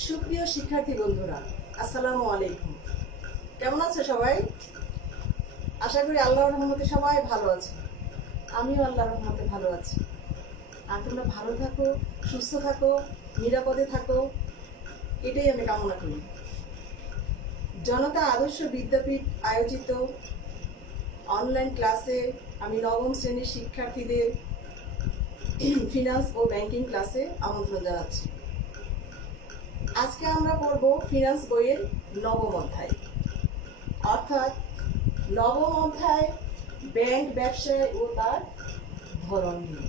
সুপ্রিয় শিক্ষার্থী বন্ধুরা, আসসালামু আলাইকুম। কেমন আছে সবাই? আশা করি আল্লাহর রহমতে সবাই ভালো আছে। আমিও আল্লাহর রহমতে ভালো আছি। আর তোমরা ভালো থাকো, সুস্থ থাকো, নিরাপদে থাকো, এটাই আমি কামনা করি। জনতা আদর্শ বিদ্যাপীঠ আয়োজিত অনলাইন ক্লাসে আমি নবম শ্রেণীর শিক্ষার্থীদের ফিনান্স ও ব্যাংকিং ক্লাসে আমন্ত্রণ জানাচ্ছি। আজকে আমরা পড়ব ফিনান্স বইয়ের নবম অধ্যায়, অর্থাৎ নবম অধ্যায় ব্যাংক ব্যবসায় ও তার ধরন নিয়ে।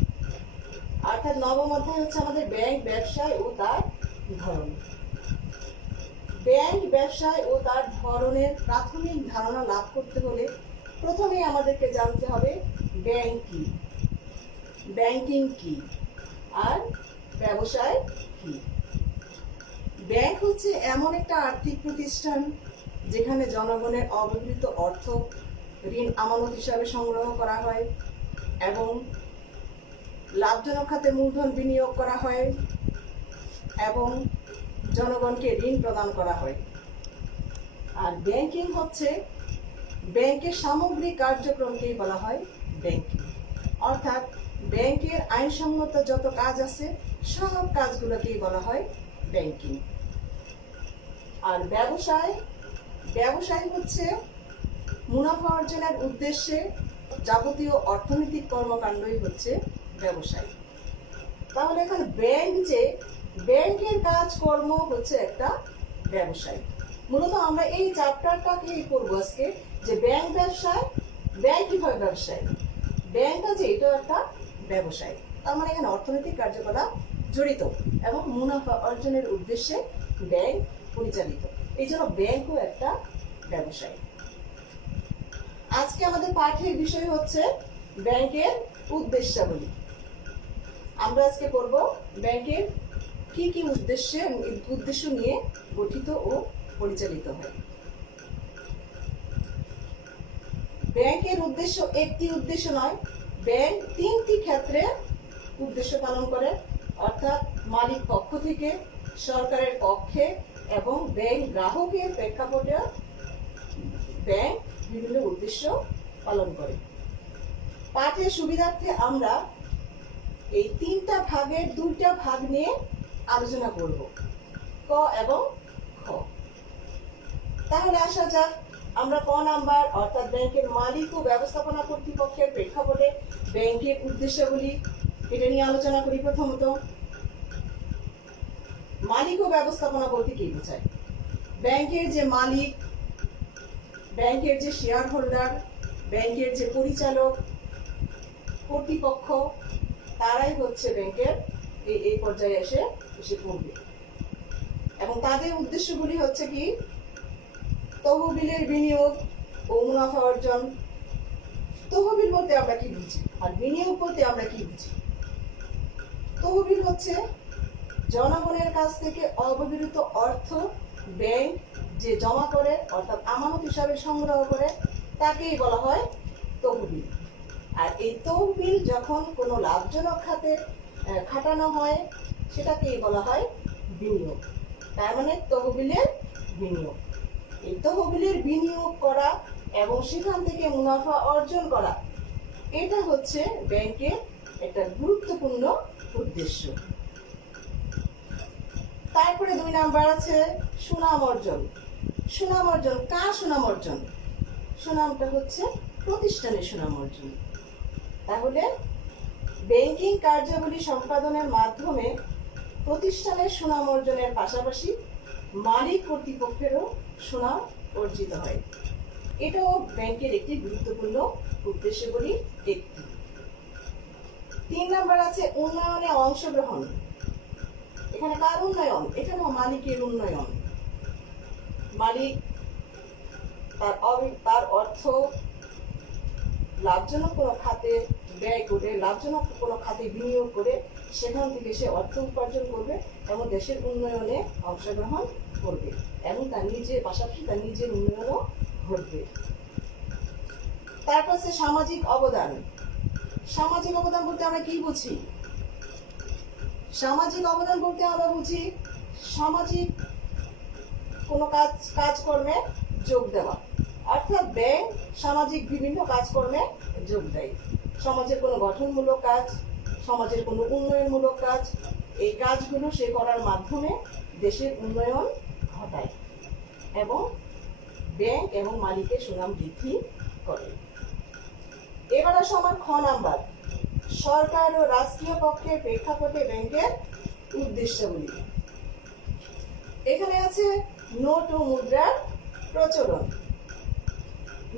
অর্থাৎ নবম অধ্যায় হচ্ছে আমাদের ব্যাংক ব্যবসায় ও তার ধরন। ব্যাংক ব্যবসায় ও তার ধরনের প্রাথমিক ধারণা লাভ করতে হলে প্রথমেই আমাদেরকে জানতে হবে ব্যাংক কি, ব্যাংকিং কি, আর ব্যবসায় কি। ব্যাংক হচ্ছে এমন একটা আর্থিক প্রতিষ্ঠান যেখানে জনগণের অব্যবহৃত অর্থ ঋণ আমানত হিসাবে সংগ্রহ করা হয় এবং লাভজনক খাতে মূলধন বিনিয়োগ করা হয় এবং জনগণকে ঋণ প্রদান করা হয়। আর ব্যাংকিং হচ্ছে ব্যাংকের সামগ্রিক কার্যক্রমকেই বলা হয় ব্যাংকিং, অর্থাৎ ব্যাংকের আইনসম্মত যত কাজ আছে সব কাজগুলোকেই বলা হয় ব্যাংকিং। আর ব্যবসায় হচ্ছে মুনাফা অর্জনের উদ্দেশ্যে যাবতীয় অর্থনৈতিক কর্মকাণ্ডই হচ্ছে ব্যবসায়। তাহলে এখন ব্যাংকের কাজকর্ম হচ্ছে একটা ব্যবসায়। মূলত আমরা এই চ্যাপ্টারটাকে পড়বো আজকে, যে ব্যাংক কিভাবে ব্যবসায়, ব্যাংক আছে এটাও একটা ব্যবসায়। তার মানে এখানে অর্থনৈতিক কার্যকলাপ জড়িত এবং মুনাফা অর্জনের উদ্দেশ্যে ব্যাংক পরিচালিত, এই জন্য ব্যাংকও একটা ব্যবসায়। আজকে আমাদের পাঠের বিষয় হচ্ছে ব্যাংকের উদ্দেশ্যাবলী। আমরা আজকে পড়ব ব্যাংকের কি কি উদ্দেশ্য নিয়ে গঠিত ও পরিচালিত হয়। ব্যাংকের উদ্দেশ্য একটি উদ্দেশ্য নয়, ব্যাংক তিনটি ক্ষেত্রে উদ্দেশ্য পালন করে, অর্থাৎ মালিক পক্ষ থেকে, সরকারের পক্ষে এবং ব্যাংক গ্রাহকের প্রেক্ষাপটে ব্যাংক বিভিন্ন উদ্দেশ্য পালন করে। পাঠের সুবিধার্থে আমরা এই তিনটা ভাগের দুইটা ভাগ নিয়ে আলোচনা করব, ক এবং খ। তাহলে আসা যাক, আমরা ক নাম্বার অর্থাৎ ব্যাংকের মালিক ও ব্যবস্থাপনা কর্তৃপক্ষের প্রেক্ষাপটে ব্যাংকের উদ্দেশ্যাবলী, এটা নিয়ে আলোচনা করি। প্রথমত, মালিক ও ব্যবস্থাপনা বলতে কি বোঝায়? ব্যাংকের যে মালিক, ব্যাংকের যে শেয়ার হোল্ডার, ব্যাংকের যে পরিচালক কর্তৃপক্ষ, তারাই হচ্ছে ব্যাংকের এই পর্যায়ে এসে পড়বে। এবং তাদের উদ্দেশ্যগুলি হচ্ছে কি? তহবিলের বিনিয়োগ ও মুনাফা অর্জন। তহবিল বলতে আমরা কি বুঝি আর বিনিয়োগ বলতে আমরা কি বুঝি? তহবিল হচ্ছে জনগণের কাছ থেকে অব্যবহৃত অর্থ ব্যাংক যে জমা করে, অর্থাৎ আমানত হিসাবে সংগ্রহ করে, তাকেই বলা হয় তহবিল। আর এই তহবিল যখন কোনো লাভজনক খাতে খাটানো হয় সেটাকেই বলা হয় বিনিয়োগ। তার মানে তহবিলের বিনিয়োগ। এই তহবিলের বিনিয়োগ করা এবং সেখান থেকে মুনাফা অর্জন করা, এটা হচ্ছে ব্যাংকের একটা গুরুত্বপূর্ণ উদ্দেশ্য। তারপরে 2 নাম্বার আছে সুনাম অর্জন। সুনাম অর্জন কার সুনাম অর্জন? সুনামটা হচ্ছে প্রতিষ্ঠানের সুনাম অর্জন। তাহলে ব্যাংকিং কার্যাবলী সম্পাদনের মাধ্যমে প্রতিষ্ঠানের সুনাম অর্জনের পাশাপাশি মালিক কর্তৃপক্ষেরও সুনাম অর্জিত হয়। এটাও ব্যাংকের একটি গুরুত্বপূর্ণ উদ্দেশ্যগুলি একটি। 3 নাম্বার আছে উন্নয়নে অংশগ্রহণ। এখানে কার উন্নয়ন? এখানেও মালিকের উন্নয়ন। মালিক তার অর্থ লাভজনক কোনো খাতে ব্যয় করে, লাভজনক কোনো খাতে বিনিয়োগ করে সেখান থেকে সে অর্থ উপার্জন করবে এবং দেশের উন্নয়নে অংশগ্রহণ করবে এবং তার নিজের পাশাপাশি তার নিজের উন্নয়নও ঘটবে। তারপর আছে সামাজিক অবদান। সামাজিক অবদান বলতে আমরা কি বুঝি? সামাজিক অবদান বলতে আমরা বুঝি সামাজিক কোনো কাজকর্মে যোগ দেওয়া, অর্থাৎ ব্যাংক সামাজিক বিভিন্ন কাজকর্মে যোগ দেয়। সমাজের কোনো গঠনমূলক কাজ, সমাজের কোনো উন্নয়নমূলক কাজ, এই কাজগুলো সে করার মাধ্যমে দেশের উন্নয়ন ঘটায় এবং ব্যাংক এবং মালিকের সুনাম বৃদ্ধি করে। এবার আসো আমার খ নাম্বার, সরকার ও রাষ্ট্রীয় পক্ষের প্রেক্ষাপটে ব্যাংকের উদ্দেশ্যগুলি। এখানে আছে নোট ও মুদ্রার প্রচলন।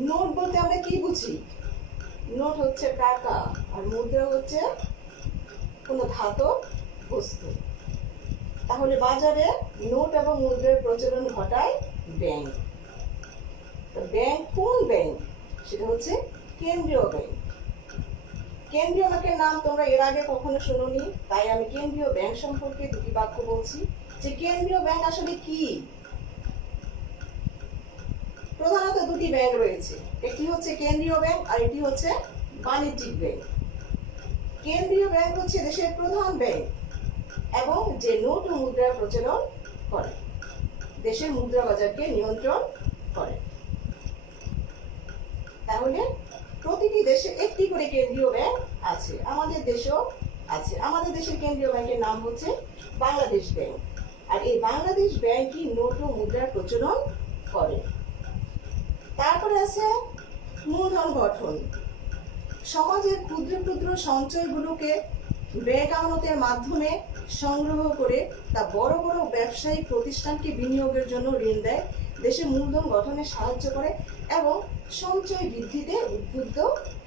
নোট বলতে আমরা কি বুঝি? নোট হচ্ছে টাকা আর মুদ্রা হচ্ছে কোনো ধাতব বস্তু। তাহলে বাজারে নোট এবং মুদ্রার প্রচলন ঘটায় ব্যাংক। ব্যাংক কোন ব্যাংক? সেটা হচ্ছে কেন্দ্রীয় ব্যাংক। কেন্দ্রীয় ব্যাংকের নাম তোমরা এর আগে কখনো শোনোনি, তাই আমি কেন্দ্রীয় ব্যাংক সম্পর্কে দুটি বাক্য বলছি যে কেন্দ্রীয় ব্যাংক আসলে কি। প্রধানত দুটি ব্যাংক রয়েছে, একটি হচ্ছে কেন্দ্রীয় ব্যাংক আর এটি হচ্ছে বাণিজ্যিক ব্যাংক। কেন্দ্রীয় ব্যাংক হচ্ছে দেশের প্রধান ব্যাংক এবং যে নোট ও মুদ্রার প্রচলন করে, দেশের মুদ্রা বাজারকে নিয়ন্ত্রণ করে। তাহলে প্রতিটি দেশে একটি করে কেন্দ্রীয় ব্যাংক আছে, আমাদের দেশেও আছে। আমাদের দেশের কেন্দ্রীয় ব্যাংকের নাম হচ্ছে বাংলাদেশ ব্যাংক, আর এই বাংলাদেশ ব্যাংকই নোট ও মুদ্রার প্রচলন করে। তারপরে আছে মূলধন গঠন। সমাজের ক্ষুদ্র ক্ষুদ্র সঞ্চয়গুলোকে ব্যাংক আমানতের মাধ্যমে সংগ্রহ করে তা বড় বড় ব্যবসায়িক প্রতিষ্ঠানকে বিনিয়োগের জন্য ঋণ দেয়, দেশের মূলধন গঠনে সাহায্য করে এবং সঞ্চয় বৃদ্ধিতে উদ্বুদ্ধ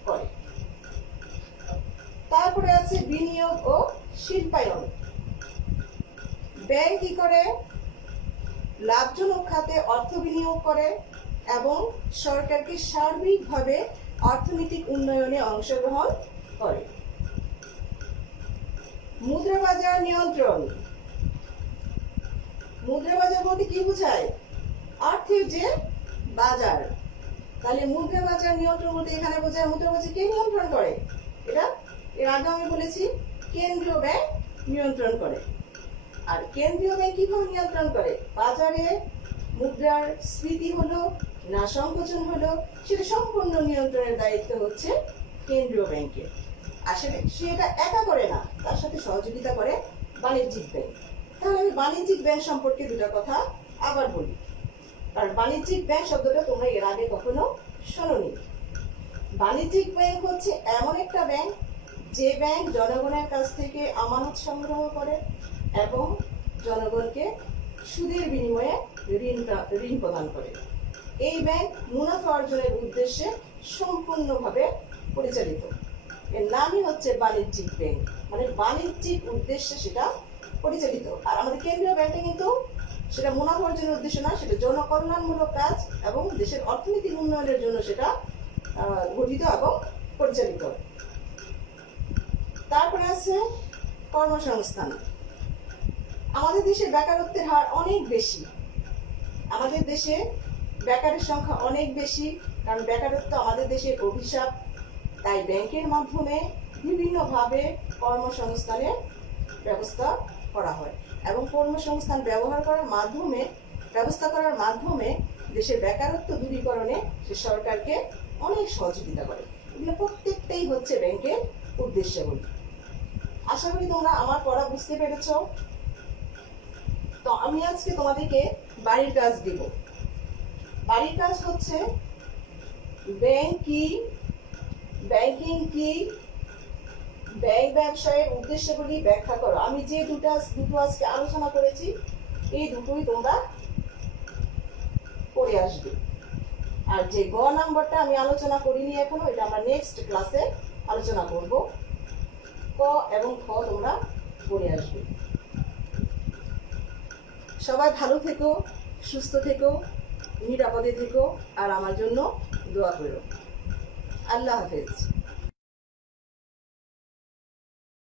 করে। তারপরে আছে বিনিয়োগ ও শিল্পায়ন। ব্যাংক কি করে? লাভজনক খাতে অর্থ বিনিয়োগ করে এবং সরকারকে সার্বিকভাবে অর্থনৈতিক উন্নয়নে অংশগ্রহণ করে। মুদ্রা বাজার নিয়ন্ত্রণ। মুদ্রা বাজার বলতে কি বোঝায়? অর্থের যে বাজার। তাহলে মুদ্রা বাজার নিয়ন্ত্রণ বলতে এখানে বোঝায় মুদ্রা বাজার কে নিয়ন্ত্রণ করে? এটা এর আগে আমি বলেছি কেন্দ্রীয় ব্যাংক নিয়ন্ত্রণ করে। আর কেন্দ্রীয় ব্যাংক কিভাবে নিয়ন্ত্রণ করে? বাজারে মুদ্রার স্ফীতি হলো না সংকোচন হলো, সেটা সম্পূর্ণ নিয়ন্ত্রণের দায়িত্ব হচ্ছে কেন্দ্রীয় ব্যাংকের। আসলে সে এটা একা করে না, তার সাথে সহযোগিতা করে বাণিজ্যিক ব্যাংক। তাহলে আমি বাণিজ্যিক ব্যাংক সম্পর্কে দুটা কথা আবার বলি, কারণ বাণিজ্যিক ব্যাংক শব্দটা তোমরা এর আগে কখনো শোনোনি। বাণিজ্যিক ব্যাংক হচ্ছে এমন একটা ব্যাংক যে ব্যাংক জনগণের কাছ থেকে আমানত সংগ্রহ করে এবং জনগণকে সুদের বিনিময়ে ঋণ প্রদান করে। এই ব্যাংক মুনাফা অর্জনের উদ্দেশ্যে সম্পূর্ণভাবে পরিচালিত। এর নামই হচ্ছে বাণিজ্যিক ব্যাংক, মানে বাণিজ্যিক উদ্দেশ্যে সেটা পরিচালিত। আর আমাদের কেন্দ্রীয় ব্যাংকে কিন্তু সেটা মুনাফা অর্জনের উদ্দেশ্য না, সেটা জনকল্যাণমূলক কাজ এবং দেশের অর্থনৈতিক উন্নয়নের জন্য সেটা গঠিত এবং পরিচালিত। তারপরে আছে কর্মসংস্থান। আমাদের দেশে বেকারত্বের হার অনেক বেশি। আমাদের দেশে বেকারের সংখ্যা অনেক বেশি, কারণ বেকারত্ব আমাদের দেশের অভিশাপ। তাই ব্যাংকের মাধ্যমে বিভিন্নভাবে কর্মসংস্থানের ব্যবস্থা করা হয় এবং কর্মসংস্থান ব্যবস্থা করার মাধ্যমে দেশের বেকারত্ব দূরীকরণে সে সরকারকে অনেক সহযোগিতা করে। এগুলো প্রত্যেকটাই হচ্ছে ব্যাংকের উদ্দেশ্যগুলি। আশা করি তোমরা আমার পড়া বুঝতে পেরেছ। তো আমি আজকে তোমাদেরকে বাড়ির কাজ দিব। বাড়ির কাজ হচ্ছে ব্যাংক কি, ব্যাংকিং কি, ব্যাংক ব্যবসায়ের উদ্দেশ্যগুলি ব্যাখ্যা করো। আমি যে দুটো আজকে আলোচনা করেছি এই দুটোই তোমরা পড়ে আসবে। আর যে গ নাম্বারটা আমি আলোচনা করিনি এখনো, এটা আমরা নেক্সট ক্লাসে আলোচনা করব। ক এবং খ তোমরা পড়ে আসবে। সবাই ভালো থেকো, সুস্থ থেকো, নিরাপদে থেকো আর আমার জন্য দোয়া করো। আল্লাহ হাফেজ।